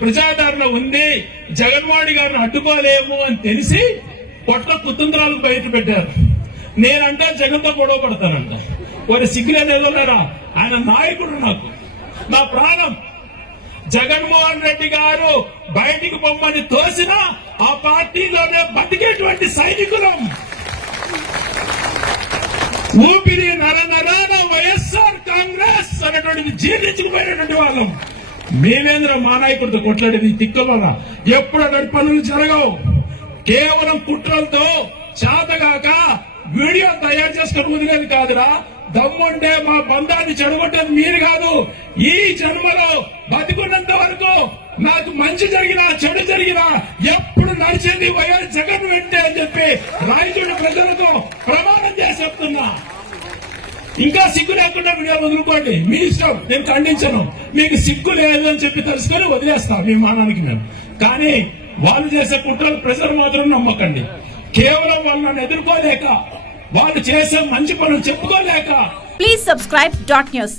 ప్రజాదరణ ఉంది, జగన్మోహన్ గారిని అడ్డుకోలేము అని తెలిసి పొట్ల కుతంత్రాలకు బయట పెట్టారు. నేనంటా జగన్తో గొడవ పడతానంట. వారి సిగ్గులేదేదోలేరా, ఆయన నాయకుడు, నాకు నా ప్రాణం. జగన్మోహన్ రెడ్డి గారు బయటికి పొమ్మని తోసిన ఆ పార్టీలోనే బతికేటువంటి సైనికులం. ఊపిరి నరనరాన వైఎస్ఆర్ కాంగ్రెస్ అనేటువంటిది జీర్ణించుకుపోయినటువంటి వాళ్ళం. మేమేంద్ర మా నాయకుడితో కొట్లాడేది తిక్కల ఎప్పుడు అటువంటి పనులు జరగవు. కేవలం కుట్రలతో చేతగాక వీడియో తయారు చేసుకుని వదిలేదు కాదురా. దమ్ముంటే మా బంధాన్ని చెడగొట్టేది మీరు కాదు. ఈ జన్మలో బతికున్నంత వరకు నాకు మంచి జరిగినా చెడు జరిగినా ఎప్పుడు నడిచేది వైఎస్ జగన్ వెంటే అని చెప్పి రాయచోటి ప్రజలతో ప్రమాణం చేసి చెప్తున్నా. ఇంకా సిగ్గు లేకుండా వీడియో వదులుకోండి, మీ ఇష్టం, నేను ఖండించను. మీకు సిగ్గు లేదు అని చెప్పి తెలుసుకొని వదిలేస్తాం మీ మానానికి మేము. కానీ వాళ్ళు చేసే కుట్రలు ప్రజలు మాత్రం నమ్మకండి. కేవలం వాళ్ళని ఎదుర్కోలేక, వాళ్ళు చేసే మంచి పనులు చెప్పుకోలేక. Please subscribe .news.